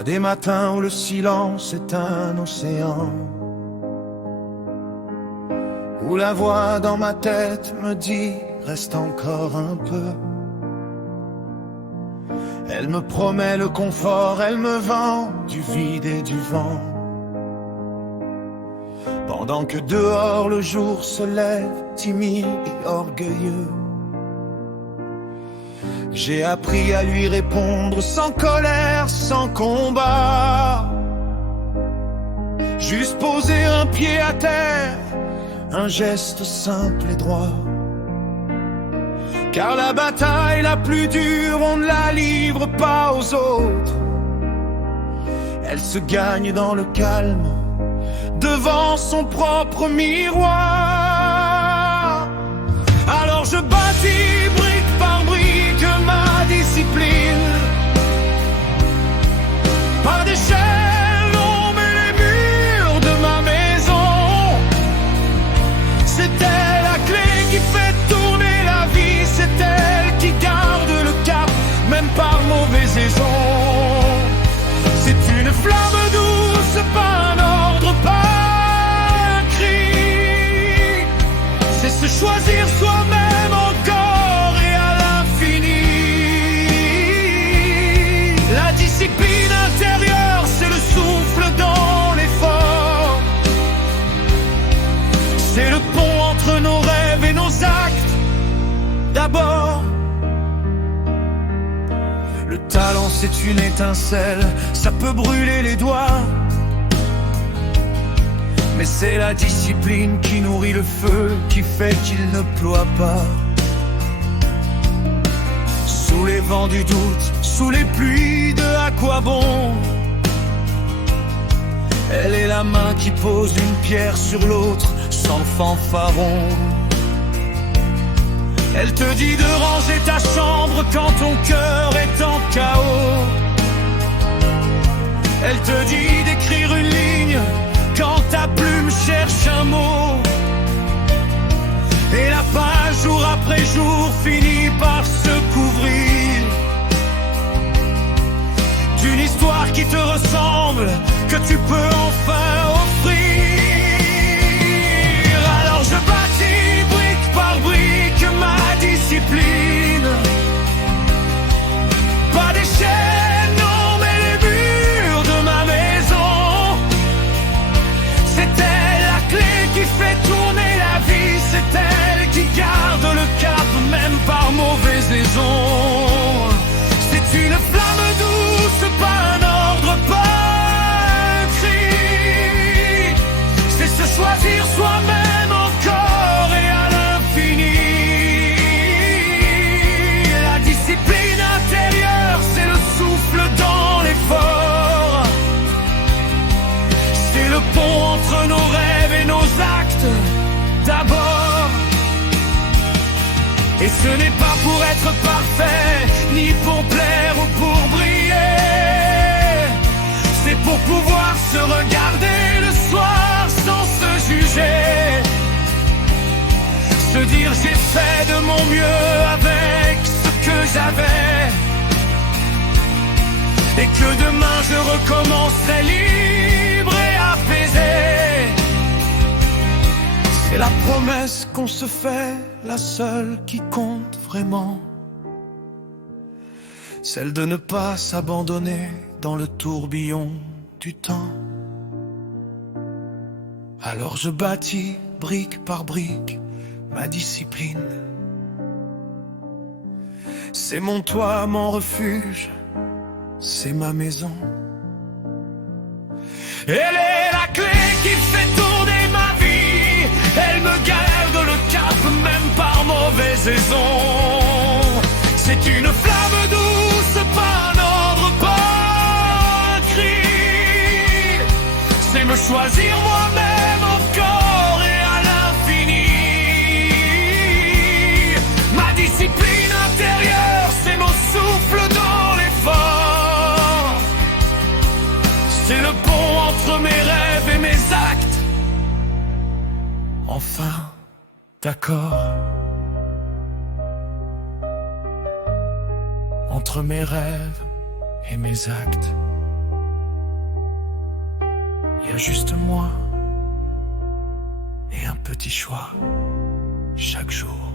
a des matins où le silence est un océan, où la voix dans ma tête me dit reste encore un peu. Elle me promet le confort, elle me vend du vide et du vent, pendant que dehors le jour se lève timide et orgueilleux. J'ai appris à lui répondre sans colère, sans combat, juste poser un pied à terre, un geste simple et droit. Car la bataille la plus dure, on ne la livre pas aux autres. Elle se gagne dans le calme, devant son propre miroir. Alors je bâtis brique par brique ma discipline. Par d'échelle, on met les murs de ma maison. C'est elle la clé qui fait tourner la vie. C'est elle qui garde le cap, même par mauvaise-saison. C'est une flamme douce, pas un ordre, pas un cri. C'est se choisir soi-même encore et à l'infini. La discipline intérieure, c'est le souffle dans l'effort. C'est le pont entre nos rêves et nos actes. D'abord, le talent c'est une étincelle, ça peut brûler les doigts. Mais c'est la discipline qui nourrit le feu, qui fait qu'il ne ploie pas. Sous les vents du doute, sous les pluies de à quoi bon. Elle est la main qui pose une pierre sur l'autre, sans fanfaron. Elle te dit de ranger ta chambre quand ton cœur est en chaos. Elle te dit d'écrire une ligne quand ta plume cherche un mot. Et la page jour après jour finit par se couvrir d'une histoire qui te ressemble, que tu peux enfin offrir. Alors je bâtis brique par brique ma discipline. Pas d'échelle, non, mais les murs de ma maison. C'est elle la clé qui fait tourner la vie. C'est elle qui garde le cap, même par mauvaise-saison. C'est une flamme douce, pas un ordre, pas un cri. C'est se choisir soi-même encore et à l'infini. La discipline intérieure, c'est le souffle dans l'effort. C'est le pont entre nos rêves et nos actes. D'abord, et ce n'est pas pour être parfait, ni pour plaire ou pour briller. C'est pour pouvoir se regarder le soir sans se juger. Se dire j'ai fait de mon mieux avec ce que j'avais. Et que demain je recommencerai libre et apaisé. C'est la promesse qu'on se fait, la seule qui compte vraiment. Celle de ne pas s'abandonner dans le tourbillon du temps. Alors je bâtis brique par brique ma discipline. C'est mon toit, mon refuge, c'est ma maison. Elle est la clé qui fait tourner ma vie. Elle me garde le cap, même par mauvaise-saison. C'est une flamme douce, pas un ordre, pas un cri. C'est me choisir moi-même encore et à l'infini. Ma discipline intérieure, c'est mon souffle dans l'effort. C'est le pont entre mes rêves et mes actes. Enfin, d'accord. Entre mes rêves et mes actes. y a juste moi et un petit choix chaque jour.